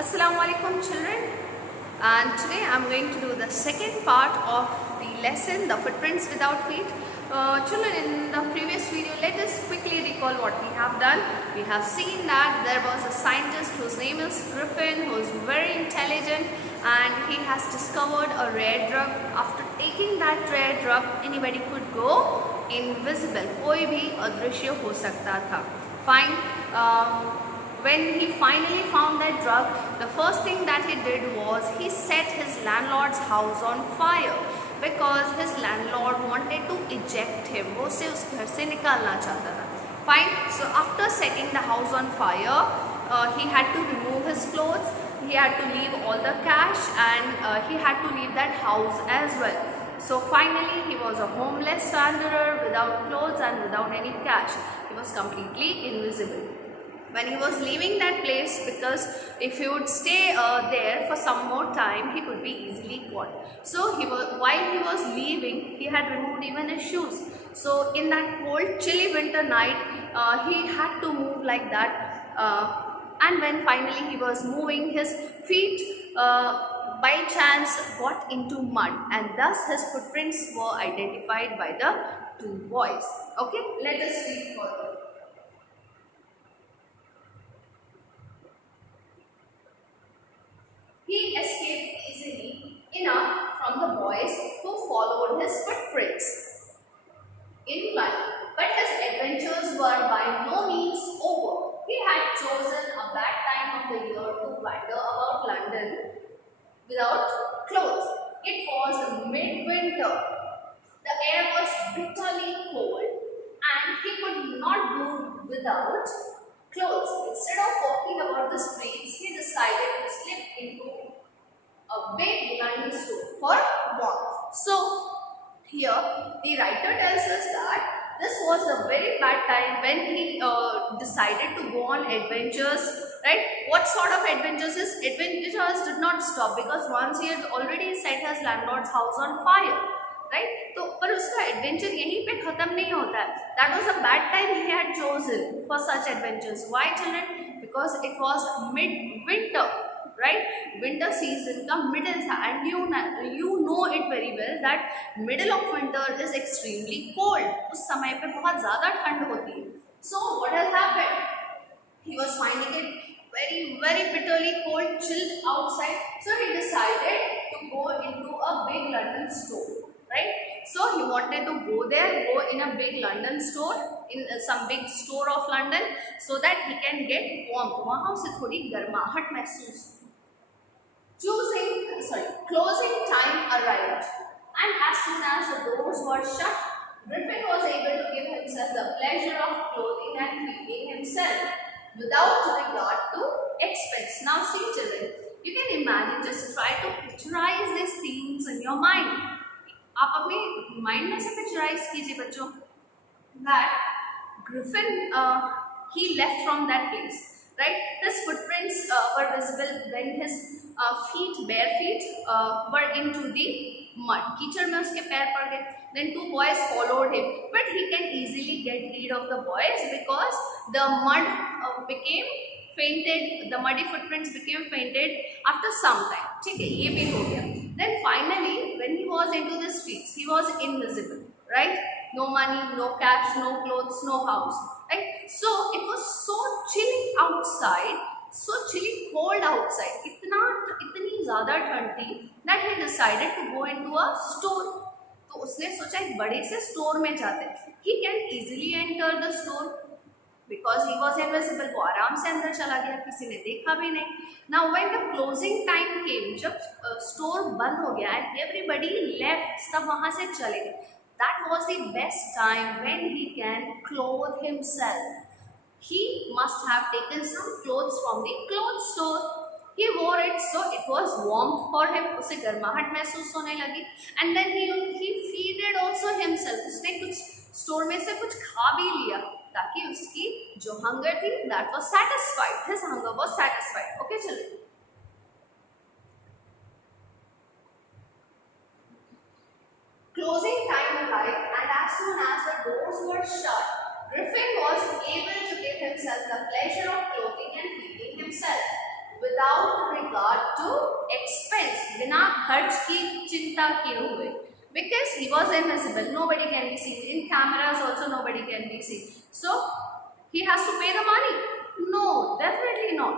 Assalamu alaikum children, and today I am going to do the second part of the lesson, the footprints without feet. Children, in the previous video, let us quickly recall what we have done. We have seen that there was a scientist whose name is Griffin, who is very intelligent, and he has discovered a rare drug. After taking that rare drug, anybody could go invisible. कोई भी अदृश्य हो सकता था. Fine. When he finally found that drug, the first thing that he did was he set his landlord's house on fire because his landlord wanted to eject him. वो उसे उस घर से निकालना चाहता था. Fine. So after setting the house on fire, he had to remove his clothes. He had to leave all the cash, and he had to leave that house as well. So finally, he was a homeless wanderer without clothes and without any cash. He was completely invisible. When he was leaving that place, because if he would stay there for some more time, he could be easily caught. So while he was leaving, he had removed even his shoes. So in that cold, chilly winter night, he had to move like that. And when finally he was moving, his feet by chance got into mud, and thus his footprints were identified by the two boys. Okay, let us read further. He escaped easily enough from the boys who followed his footprints in mud, but his adventures were by no means over. He had chosen a bad time of the year to wander about London without clothes. It was midwinter. The air was bitterly cold, and he could not do without clothes. Instead of walking about the streets, he decided to slip into a big London store for warmth. So here the writer tells us that this was a very bad time when he decided to go on adventures, right? What sort of adventures? His adventures did not stop because once he had already set his landlord's house on fire, right? तो पर उसका adventure यहीं पे खत्म नहीं होता है. That was a bad time he had chosen for such adventures. Why, children? Because it was mid-winter, right? Winter season का middle था, and you know it very well that middle of winter is extremely cold. उस समय पे बहुत ज़्यादा ठंड होती है. So what has happened? He was finding it very bitterly cold, chilled outside. So he decided to go into a big London store. Right? So he wanted to go in a big London store, in some big store of London, so that he can get warmth. वहाँ उसे थोड़ी गर्माहट महसूस. Closing time arrived, and as soon as the doors were shut, Griffin was able to give himself the pleasure of clothing and feeding himself without regard to expense. Now see, children, you can imagine, just try to picturize these things in your mind. आप अपने mind में से picturise कीजिए बच्चों that Griffin he left from that place, right? His footprints were visible when his bare feet were into the mud. कीचड़ में उसके पैर पड़ गए. Then two boys followed him, but he can easily get rid of the boys because the mud the muddy footprints became fainted after some time. ठीक है, ये भी हो गया. Then finally, when he was into the streets, he was invisible, right? No money, no cash, no clothes, no house, right? So it was so chilly outside, so chilly cold outside, इतनी ज़्यादा ठंड थी that he decided to go into a store. तो उसने सोचा एक बड़े से स्टोर में जाते हैं. He can easily enter the store because he was invisible. वो आराम से अंदर चला गया, किसी ने देखा भी नहीं. Now when the closing time came, जब स्टोर बंद हो गया and everybody left, सब वहाँ से चले गए, that was the best time when he can clothe himself. He must have taken some clothes from the clothes store. He wore it, so it was warm for him. उसे गर्माहट महसूस होने लगी. And then he feeded also himself. उसने कुछ store में से कुछ खा भी लिया ताकि उसकी जो हंगर थी that was satisfied. His hunger was satisfied. Okay, children. Closing time arrived, and as soon as the doors were shut, Griffin was able to give himself the pleasure of clothing and feeding himself without forgot to expense, बिना खर्च की चिंता किए हुए, because he was invisible, nobody can be seen. In cameras also nobody can be seen. So he has to pay the money? No, definitely not.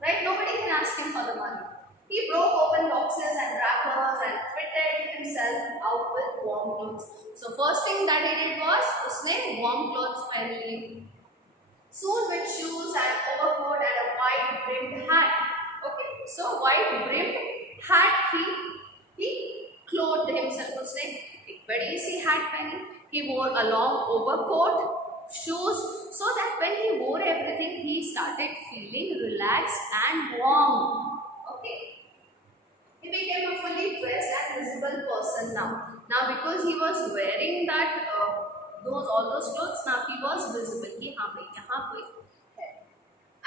Right? Nobody can ask him for the money. He broke open boxes and wrappers and fitted himself out with warm clothes. So first thing that he did was उसने warm clothes पहन लिए. Soon with shoes and overcoat and a wide brimmed hat. Okay, so wide brimmed hat he clothed himself. उसने एक बड़ी सी hat पहनी. He wore a long overcoat, shoes, so that when he wore everything, he started feeling relaxed and warm. Okay. He became a fully dressed and visible person now. Now because he was wearing that all those clothes, now he was visible. कि हाँ भाई यहाँ कोई है.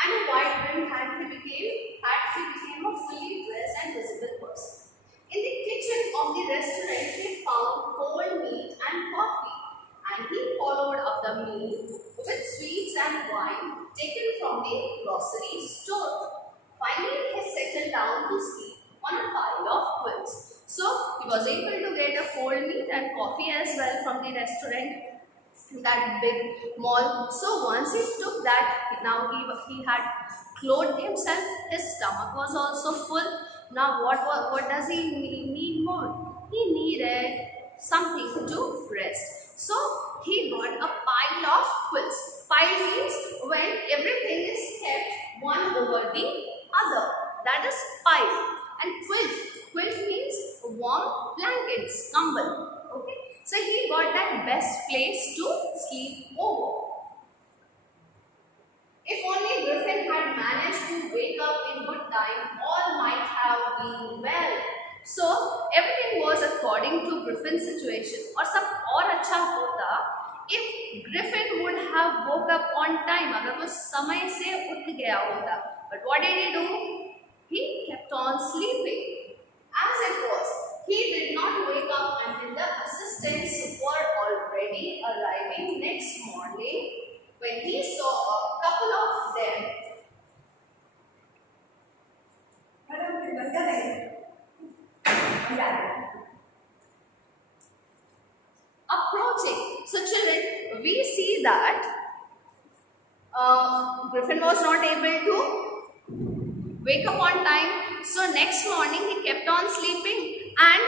And a wide brimmed hat he became a fully dressed and visible person. In the kitchen of the restaurant, he found cold meat and coffee, and he followed up the meal with sweets and wine taken from the grocery store. Finally, he settled down to sleep on a pile of quilts. So he was able to get a cold meat and coffee as well from the restaurant, that big mall. So once he took that, now he had clothed himself. His stomach was also full. Now what does he need more? He needed something to rest. So he got a pile of quilts. Pile means when everything is kept one over the other. That is pile. And quilt means warm blankets, kambal. Okay. So he got that best place to sleep over. If only Griffin had managed to wake up in good time, all might have been well. So everything was according to Griffin's situation. और सब और अच्छा होता if Griffin would have woke up on time, अगर वो समय से उठ गया होता. But what did he do? He kept on sleeping. As it was, he did not wake up until the assistants were already arriving next morning, when he saw a couple of them approaching. So children, we see that Griffin was not able to wake up on time. So next morning he kept on sleeping and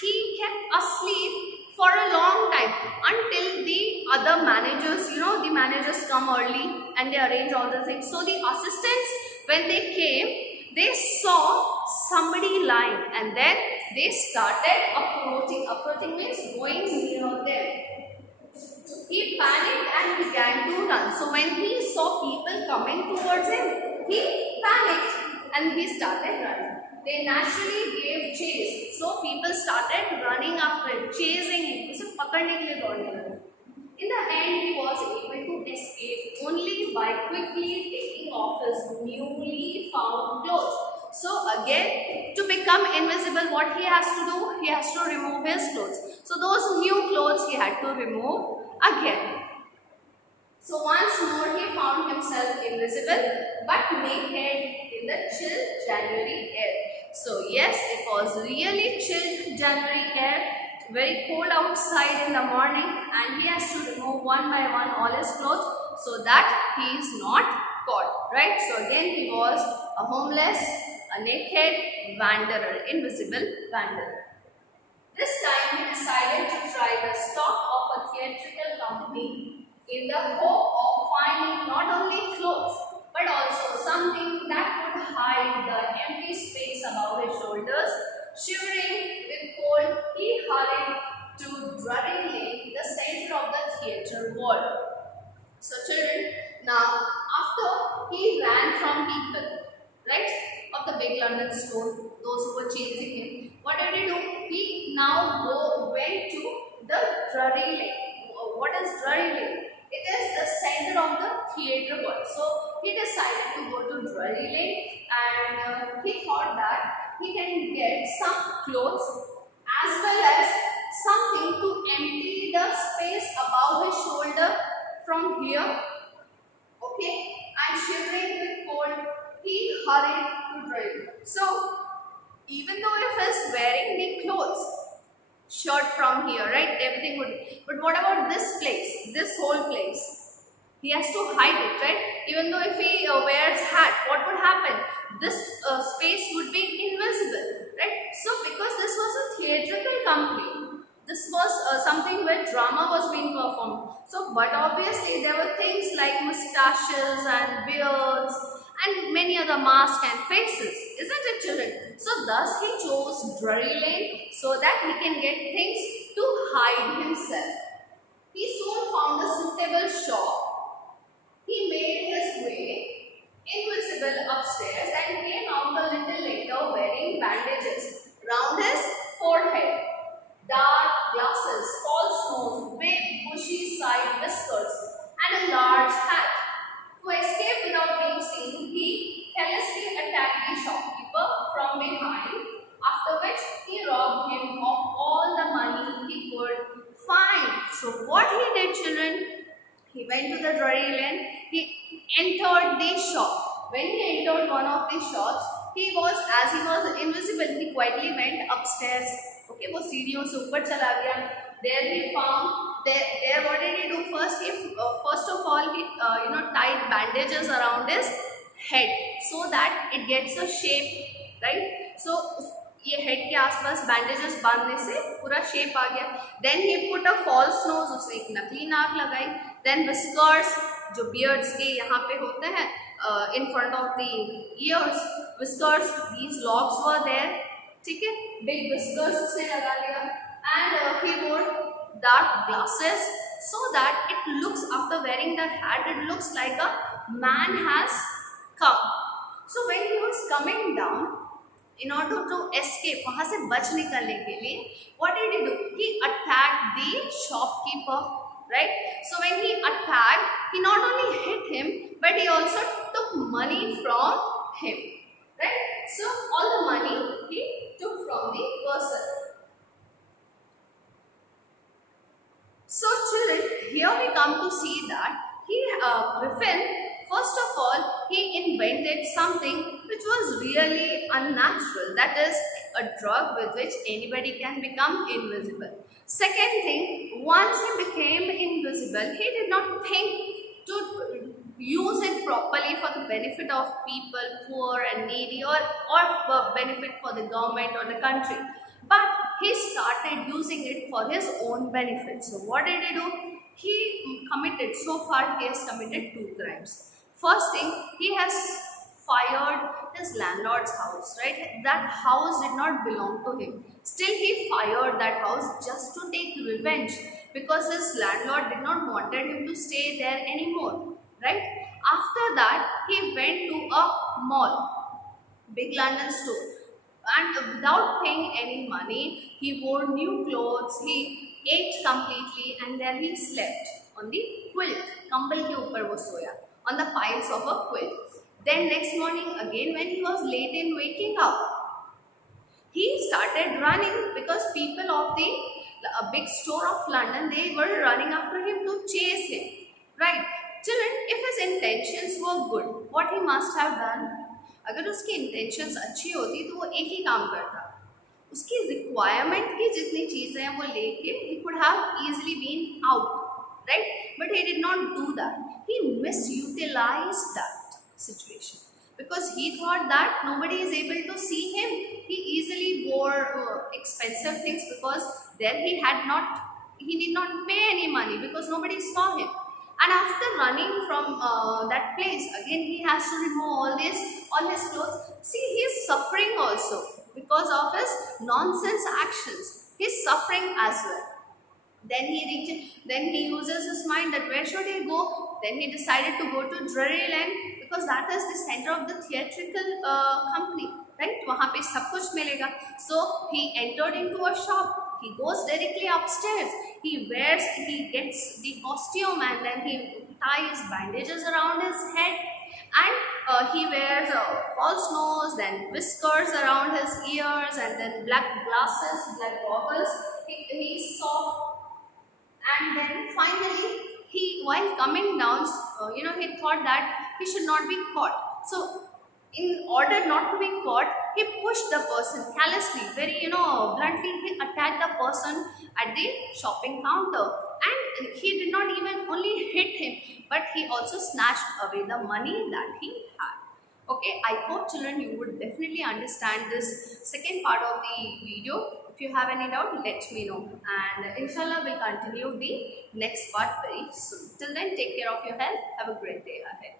he kept asleep for a long time until the other managers, the managers come early and they arrange all the things. So the assistants, when they came, they saw somebody lying and then they started approaching. Approaching means going near them. He panicked and began to run. So when he saw people coming towards him, he panicked and he started running. They naturally gave chase. So people started running after him, chasing him. उसे पकड़ने के लिए दौड़ने लगे. In the end, he was able to escape only by quickly taking off his newly found clothes. So again, to become invisible, what he has to do? He has to remove his clothes. So those new clothes he had to remove again. So once more he found himself invisible but naked in the chill January air. So yes, it was really chill January air, very cold outside in the morning, and he has to remove one by one all his clothes so that he is not caught, right? So again he was a homeless, a naked wanderer, invisible wanderer. This time he decided to try the stock of a theatrical company in the hope of finding not only clothes but also something that would hide the empty space above his shoulders. Shivering with cold, he hurried to Drury Lane, the center of the theatre world. So children, now after he ran from people, right, of the big London store, those who were chasing him, what did he do? He now went to the Drury Lane. What is Drury Lane? It is the center of the theatre world. So he decided to go to Drury Lane and he thought that he can get some clothes as well as something to empty the space above his shoulder from here. Okay, and shivering with cold, he hurried to Drury. So shirt from here, right? Everything would. But what about this place? This whole place? He has to hide it, right? Even though if he wears hat, what would happen? This space would be invisible, right? So because this was a theatrical company, this was something where drama was being performed. So, but obviously there were things like mustaches and beards and many other masks and faces, isn't it, children? So thus he chose Drury Lane so that he can get things to hide himself. He soon found a suitable shop. He made his way invisible upstairs and came out a little later wearing bandages round his forehead, dark glasses, false nose, big bushy side whiskers, and a large hat. To escape without being seen, he carelessly attacked the shopkeeper from behind, after which he robbed him of all the money he could find. So what he did, children? He went to the Drury Lane, he entered the shop. When he entered one of the shops, as he was invisible, he quietly went upstairs. Okay, वो सीढ़ियों से ऊपर चला गया. There he found, there what did he do first? First of all, he tied bandages around his head so that it gets a shape, right? So ये head के आसपास bandages बांधने से पूरा शेप आ गया. Then he put a false nose, उसने एक नकली नाक लगाई. देन विस्कर्स, जो बियर्ड्स के यहाँ पे होते हैं in front of the ears, whiskers, these locks were there. ठीक है, बिग विस्कर्स उसने लगा लिया. एंड ही वोर dark glasses so that it looks, after wearing the hat, it looks like a man has come. So when he was coming down, in order to escape, वहाँ से बच निकलने के लिए, what did he do? He attacked the shopkeeper, right? So when he attacked, he not only hit him, but he also took money from him, right? So all the money he took from the person. So children, here we come to see that Griffin, first of all, he invented something which was really unnatural. That is a drug with which anybody can become invisible. Second thing, once he became invisible, he did not think to use it properly for the benefit of people, poor and needy, or for benefit for the government or the country. But he started using it for his own benefit. So what did he do? He committed, so far he has committed 2 crimes. First thing, he has fired his landlord's house, right? That house did not belong to him. Still he fired that house just to take revenge, because his landlord did not wanted him to stay there anymore, right? After that, he went to a mall, big London store, and without paying any money, he wore new clothes, he ate completely, and then he slept on the quilt. Kambal ke upar wo soya, on the piles of a quilt. Then next morning again, when he was late in waking up, he started running, because people of the big store of London, they were running after him to chase him, right? Children, if his intentions were good, what he must have done? अगर उसकी intentions अच्छी होती तो वो एक ही काम करता, उसकी रिक्वायरमेंट की जितनी चीज़ें हैं वो लेके he could have easily been out, right? But he did not do that. He misutilized that situation, because he thought that nobody is able to see him. He easily wore expensive things, because there he did not pay any money, because nobody saw him. And after running from that place, again he has to remove all his clothes. See, he is suffering also because of his nonsense actions. He is suffering as well. Then he uses his mind that where should he go? Then he decided to go to Drury Lane, because that is the center of the theatrical company, right? वहाँ पे सब कुछ मिलेगा. So he entered into a shop. He goes directly upstairs. He gets the costume, and then he ties bandages around his head, and he wears a false nose, then whiskers around his ears, and then black glasses, black goggles. He saw, and then finally, while coming down, he thought that he should not be caught. So in order not to be caught, he pushed the person callously, very bluntly. He attacked the person at the shopping counter, and he did not even only hit him, but he also snatched away the money that he had. Okay, I hope children you would definitely understand this second part of the video. If you have any doubt, let me know, and inshallah we'll continue the next part very soon. Till then, take care of your health. Have a great day ahead.